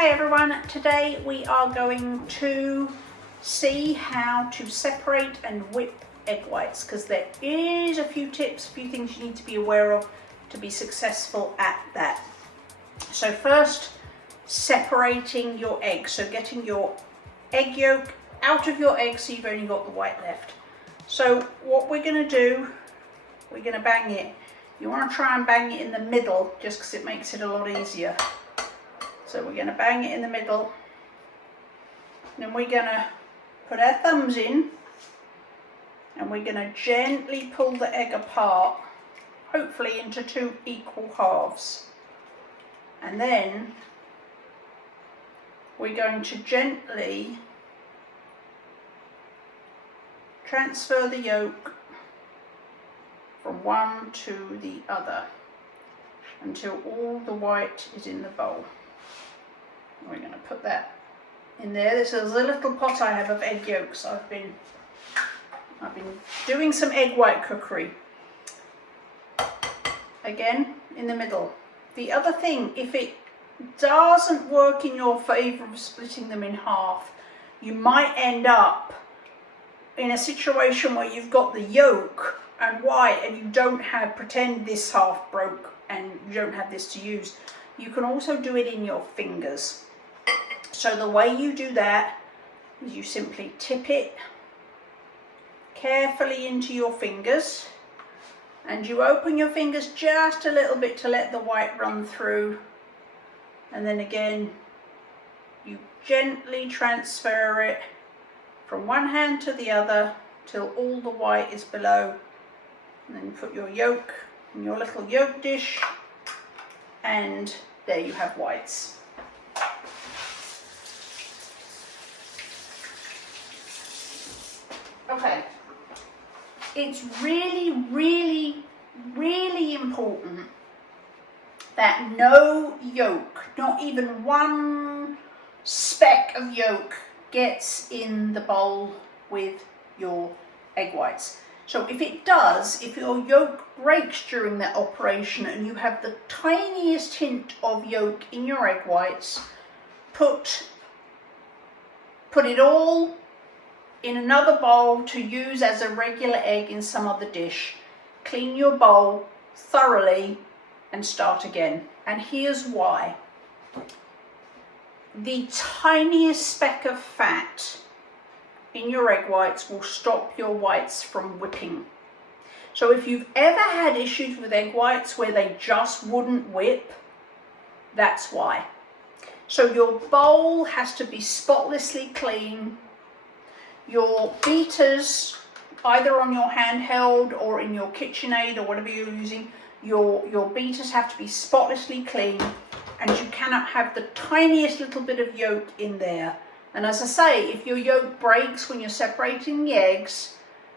Hi everyone, today we are going to see how to separate and whip egg whites, because there is a few tips, a few things you need to be aware of to be successful at that. So first, separating your egg, so getting your egg yolk out of your egg so you've only got the white left. So what we're going to do, we're going to bang it. You want to try and bang it in the middle just because it makes it a lot easier. So we're going to bang it in the middle, then we're going to put our thumbs in and we're going to gently pull the egg apart, hopefully into two equal halves. And then we're going to gently transfer the yolk from one to the other until all the white is in the bowl. We're going to put that in there. This is a little pot I have of egg yolks. I've been doing some egg white cookery. Again, in the middle. The other thing, if it doesn't work in your favour of splitting them in half, you might end up in a situation where you've got the yolk and white and you don't have, pretend this half broke and you don't have this to use. You can also do it in your fingers. So the way you do that is you simply tip it carefully into your fingers and you open your fingers just a little bit to let the white run through, and then again you gently transfer it from one hand to the other till all the white is below, and then you put your yolk in your little yolk dish and there you have whites. Okay, it's really, really, really important that no yolk, not even one speck of yolk, gets in the bowl with your egg whites. So if it does, if your yolk breaks during that operation and you have the tiniest hint of yolk in your egg whites, put it all in another bowl to use as a regular egg in some other dish. Clean your bowl thoroughly and start again. And here's why. The tiniest speck of fat in your egg whites will stop your whites from whipping. So if you've ever had issues with egg whites where they just wouldn't whip, that's why. So your bowl has to be spotlessly clean. Your beaters, either on your handheld or in your KitchenAid or whatever you're using, your beaters have to be spotlessly clean, and you cannot have the tiniest little bit of yolk in there. And as I say, if your yolk breaks when you're separating the eggs,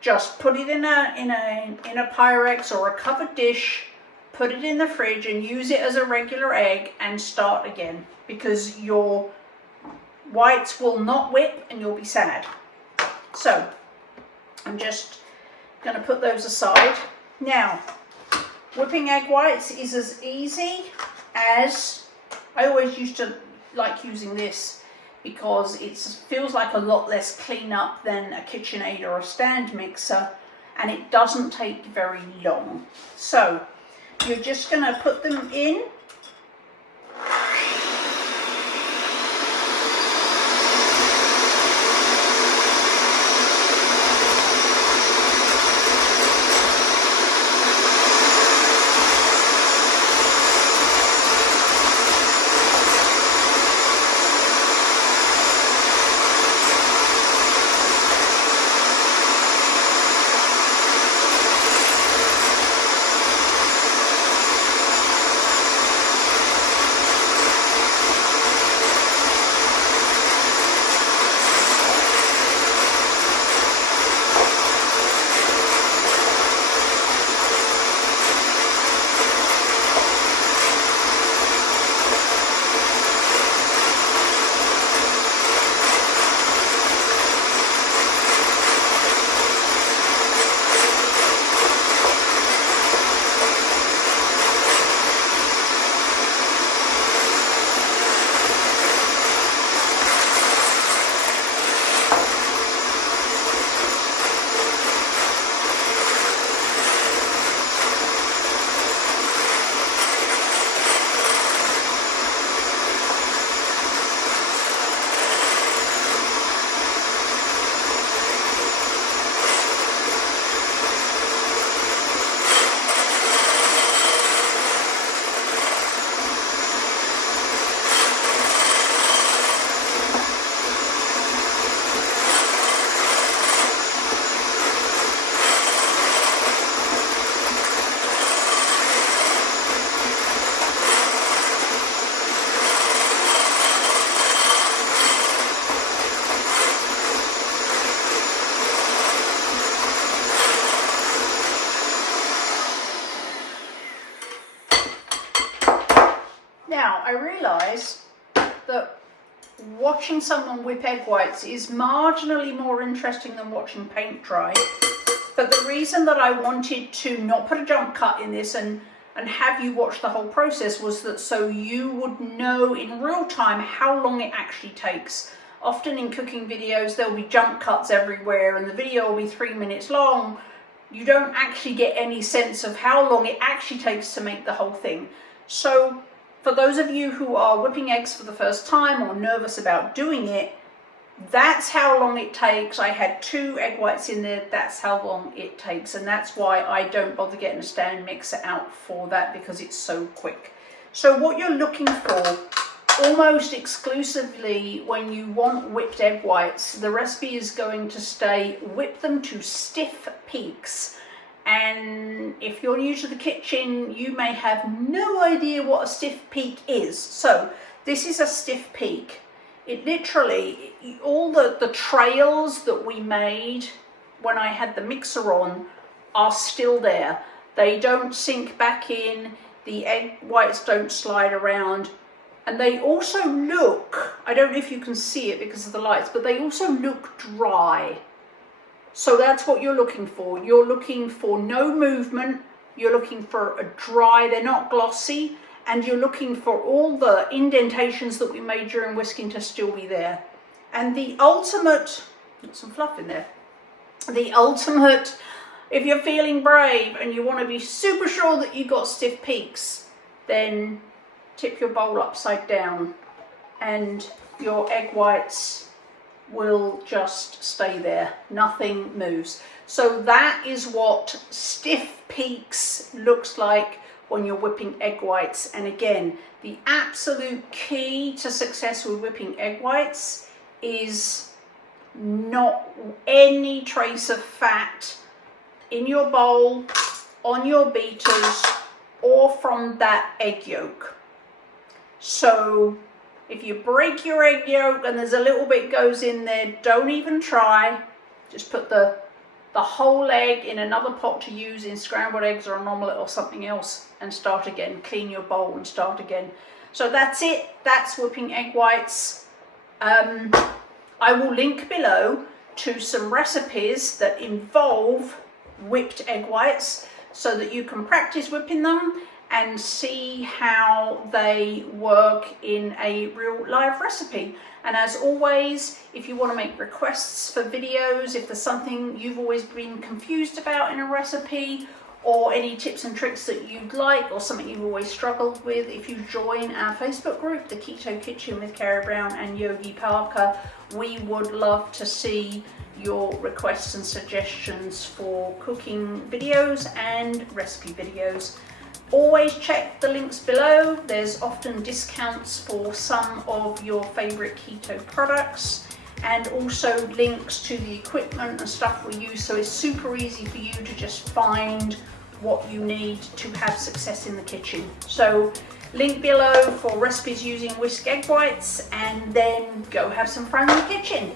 just put it in a Pyrex or a covered dish, put it in the fridge and use it as a regular egg and start again, because your whites will not whip and you'll be sad. So I'm just going to put those aside. Now, whipping egg whites is as easy as, I always used to like using this because it feels like a lot less cleanup than a KitchenAid or a stand mixer, and it doesn't take very long. So you're just going to put them in. Now, I realise that watching someone whip egg whites is marginally more interesting than watching paint dry. But the reason that I wanted to not put a jump cut in this and have you watch the whole process was that so you would know in real time how long it actually takes. Often in cooking videos, there'll be jump cuts everywhere and the video will be 3 minutes long. You don't actually get any sense of how long it actually takes to make the whole thing. So for those of you who are whipping eggs for the first time or nervous about doing it, that's how long it takes. I had 2 egg whites in there. That's how long it takes. And that's why I don't bother getting a stand mixer out for that, because it's so quick. So what you're looking for almost exclusively when you want whipped egg whites, the recipe is going to stay whip them to stiff peaks. And if you're new to the kitchen, you may have no idea what a stiff peak is. So this is a stiff peak. It literally, all the trails that we made when I had the mixer on are still there. They don't sink back in, the egg whites don't slide around, and they also look, I don't know if you can see it because of the lights, but they also look dry. So that's what you're looking for. You're looking for no movement, you're looking for a dry, they're not glossy, and you're looking for all the indentations that we made during whisking to still be there. And the ultimate, got some fluff in there, the ultimate, if you're feeling brave and you want to be super sure that you got stiff peaks, then tip your bowl upside down and your egg whites will just stay there. Nothing moves. So that is what stiff peaks looks like when you're whipping egg whites. And again, the absolute key to success with whipping egg whites is not any trace of fat in your bowl, on your beaters, or from that egg yolk. So if you break your egg yolk and there's a little bit goes in there, don't even try. Just put the whole egg in another pot to use in scrambled eggs or an omelette or something else and start again. Clean your bowl and start again. So that's it. That's whipping egg whites. I will link below to some recipes that involve whipped egg whites so that you can practice whipping them and see how they work in a real live recipe. And as always, if you want to make requests for videos, if there's something you've always been confused about in a recipe, or any tips and tricks that you'd like, or something you've always struggled with, if you join our Facebook group, The Keto Kitchen with Carrie Brown and Yogi Parker, we would love to see your requests and suggestions for cooking videos and recipe videos. Always check the links below. There's often discounts for some of your favorite keto products, and also links to the equipment and stuff we use, so it's super easy for you to just find what you need to have success in the kitchen. So link below for recipes using whisk egg whites, and then go have some fun in the kitchen.